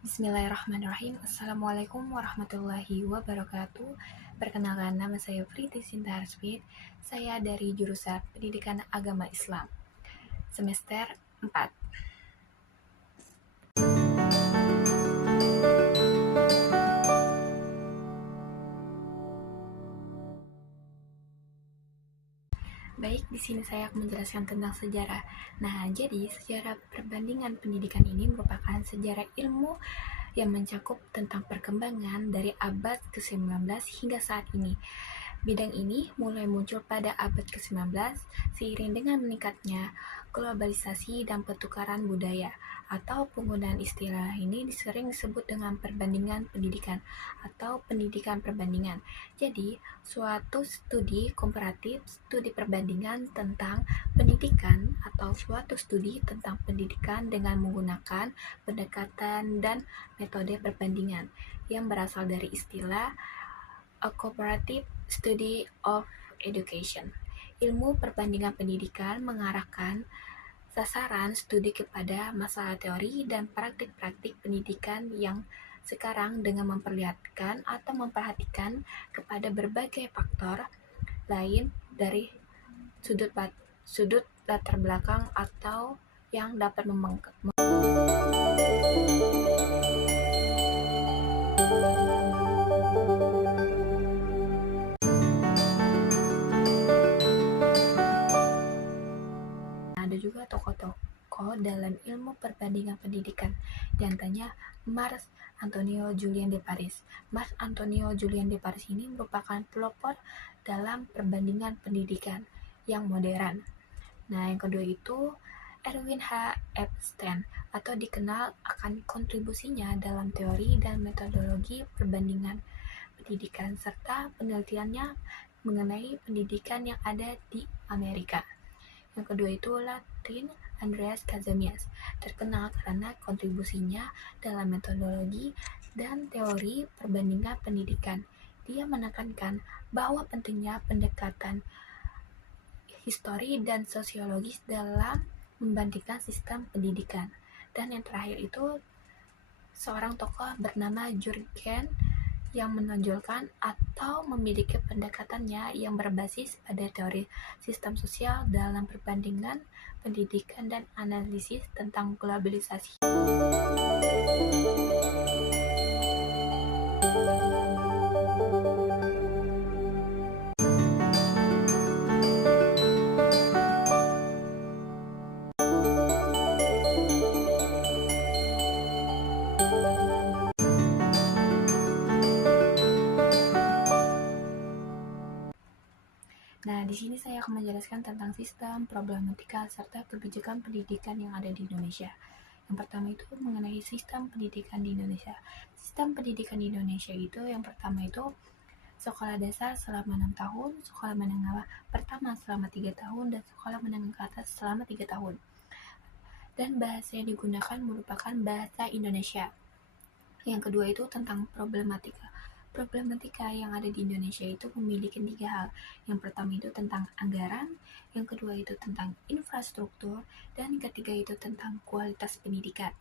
Bismillahirrahmanirrahim. Assalamualaikum warahmatullahi wabarakatuh. Perkenalkan, nama saya Priti Sinta Harswit. Saya dari jurusan Pendidikan Agama Islam, semester 4. Baik, di sini saya akan menjelaskan tentang sejarah. Nah, jadi sejarah perbandingan pendidikan ini merupakan sejarah ilmu yang mencakup tentang perkembangan dari abad ke-19 hingga saat ini. Bidang ini mulai muncul pada abad ke-19 seiring dengan meningkatnya globalisasi dan pertukaran budaya, atau penggunaan istilah ini sering disebut dengan perbandingan pendidikan atau pendidikan perbandingan. Jadi, suatu studi komparatif, studi perbandingan tentang pendidikan atau suatu studi tentang pendidikan dengan menggunakan pendekatan dan metode perbandingan yang berasal dari istilah A Comparative Study of Education. Ilmu perbandingan pendidikan mengarahkan sasaran studi kepada masalah teori dan praktik-praktik pendidikan yang sekarang dengan memperlihatkan atau memperhatikan kepada berbagai faktor lain dari sudut latar belakang atau yang dapat ada juga tokoh-tokoh dalam ilmu perbandingan pendidikan, di antaranya Marc Antonio Julian de Paris. Marc Antonio Julian de Paris ini merupakan pelopor dalam perbandingan pendidikan yang modern. Nah, yang kedua itu Erwin H. Epstein, atau dikenal akan kontribusinya dalam teori dan metodologi perbandingan pendidikan serta penelitiannya mengenai pendidikan yang ada di Amerika. Yang kedua itu Latin Andreas Casamias, terkenal karena kontribusinya dalam metodologi dan teori perbandingan pendidikan. Dia menekankan bahwa pentingnya pendekatan histori dan sosiologis dalam membandingkan sistem pendidikan. Dan yang terakhir itu seorang tokoh bernama Jurgen yang menonjolkan atau memiliki pendekatannya yang berbasis pada teori sistem sosial dalam perbandingan pendidikan dan analisis tentang globalisasi. Nah, di sini saya akan menjelaskan tentang sistem, problematika, serta kebijakan pendidikan yang ada di Indonesia. Yang pertama itu mengenai sistem pendidikan di Indonesia. Sistem pendidikan di Indonesia itu yang pertama itu sekolah dasar selama 6 tahun, sekolah menengah pertama selama 3 tahun, dan sekolah menengah ke atas selama 3 tahun. Dan bahasa yang digunakan merupakan bahasa Indonesia. Yang kedua itu tentang problematika. Problematika yang ada di Indonesia itu memiliki 3 hal. Yang pertama itu tentang anggaran, yang kedua itu tentang infrastruktur, dan ketiga itu tentang kualitas pendidikan.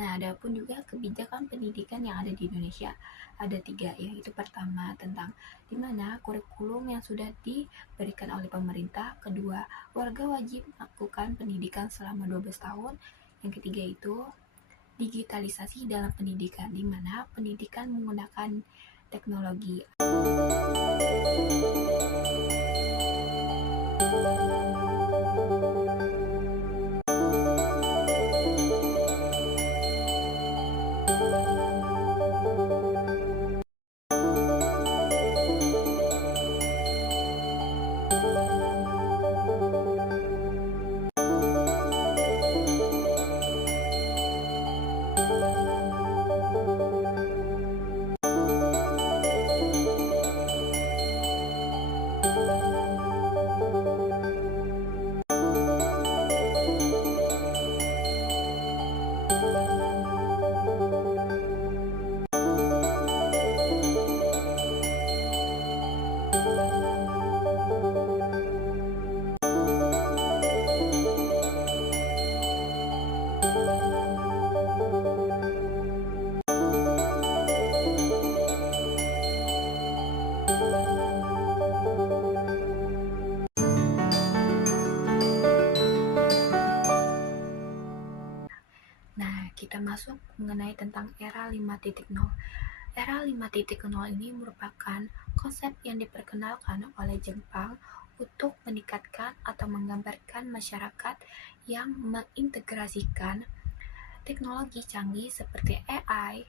Nah, ada pun juga kebijakan pendidikan yang ada di Indonesia. Ada 3, yaitu pertama tentang di mana kurikulum yang sudah diberikan oleh pemerintah, kedua, warga wajib melakukan pendidikan selama 12 tahun, yang ketiga itu digitalisasi dalam pendidikan, di mana pendidikan menggunakan teknologi. mengenai tentang era 5.0. Era 5.0 ini merupakan konsep yang diperkenalkan oleh Jepang untuk meningkatkan atau menggambarkan masyarakat yang mengintegrasikan teknologi canggih seperti AI,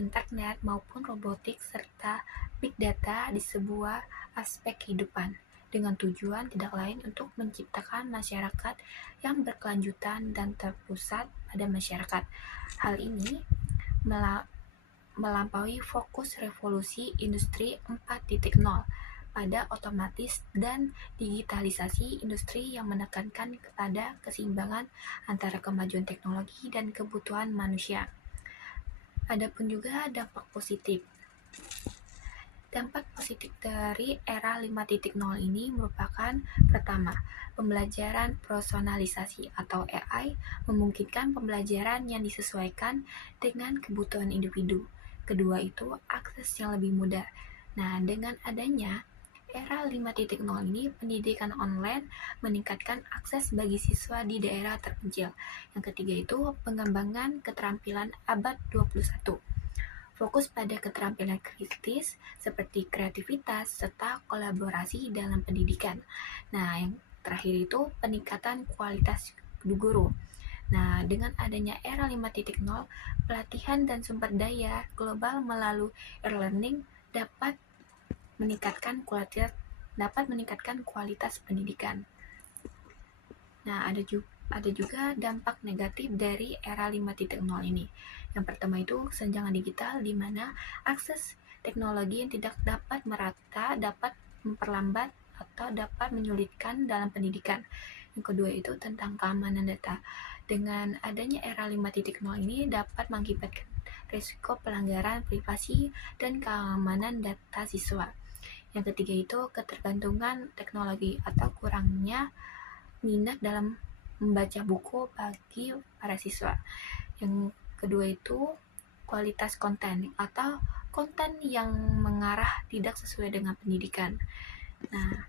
internet maupun robotik serta big data di sebuah aspek kehidupan dengan tujuan tidak lain untuk menciptakan masyarakat yang berkelanjutan dan terpusat pada masyarakat. Hal ini melampaui fokus revolusi industri 4.0 pada otomatis dan digitalisasi industri yang menekankan kepada keseimbangan antara kemajuan teknologi dan kebutuhan manusia. Adapun juga dampak positif. Dampak positif dari era 5.0 ini merupakan pertama, pembelajaran personalisasi atau AI memungkinkan pembelajaran yang disesuaikan dengan kebutuhan individu. Kedua itu akses yang lebih mudah. Nah, dengan adanya era 5.0 ini, pendidikan online meningkatkan akses bagi siswa di daerah terpencil. Yang ketiga itu pengembangan keterampilan abad 21. Fokus pada keterampilan kritis seperti kreativitas serta kolaborasi dalam pendidikan. Nah, yang terakhir itu peningkatan kualitas guru. Nah, dengan adanya era 5.0, pelatihan dan sumber daya global melalui e-learning meningkatkan kualitas pendidikan. Nah, ada juga dampak negatif dari era 5.0 ini. Yang pertama itu kesenjangan digital, di mana akses teknologi yang tidak dapat merata dapat memperlambat atau dapat menyulitkan dalam pendidikan. Yang kedua itu tentang keamanan data. Dengan adanya era 5.0 ini dapat mengakibatkan risiko pelanggaran privasi dan keamanan data siswa. Yang ketiga itu ketergantungan teknologi atau kurangnya minat dalam membaca buku bagi para siswa. Yang kedua itu kualitas konten atau konten yang mengarah tidak sesuai dengan pendidikan. Nah,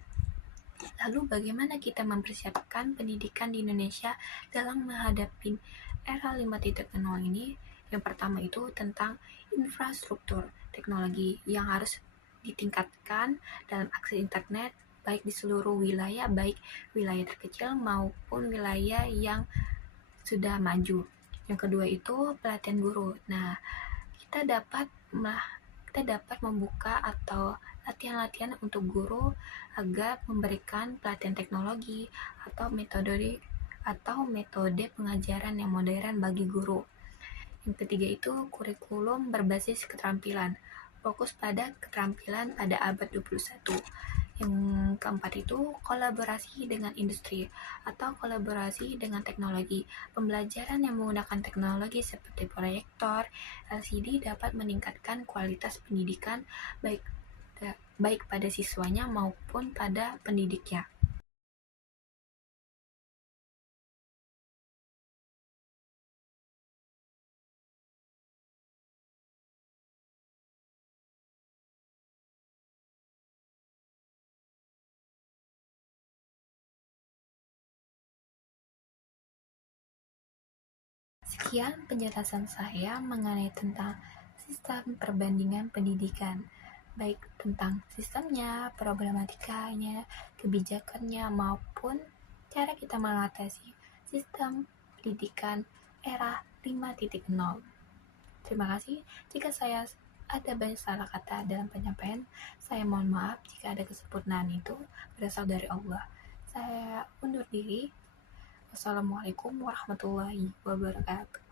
lalu bagaimana kita mempersiapkan pendidikan di Indonesia dalam menghadapi era 5.0 ini? Yang pertama itu tentang infrastruktur teknologi yang harus ditingkatkan dalam akses internet baik di seluruh wilayah, baik wilayah terkecil maupun wilayah yang sudah maju. Yang kedua itu pelatihan guru. Nah, kita dapat membuka atau latihan-latihan untuk guru agar memberikan pelatihan teknologi atau metode pengajaran yang modern bagi guru. Yang ketiga itu kurikulum berbasis keterampilan, fokus pada keterampilan pada abad 21. Yang keempat itu kolaborasi dengan industri atau kolaborasi dengan teknologi. Pembelajaran yang menggunakan teknologi seperti proyektor, LCD dapat meningkatkan kualitas pendidikan baik pada siswanya maupun pada pendidiknya. Sekian penjelasan saya mengenai tentang sistem perbandingan pendidikan, baik tentang sistemnya, problematikanya, kebijakannya, maupun cara kita mengatasi sistem pendidikan era 5.0. Terima kasih. Jika saya ada banyak salah kata dalam penyampaian, saya mohon maaf jika ada kesempurnaan itu berasal dari Allah. Saya undur diri. Wassalamualaikum warahmatullahi wabarakatuh.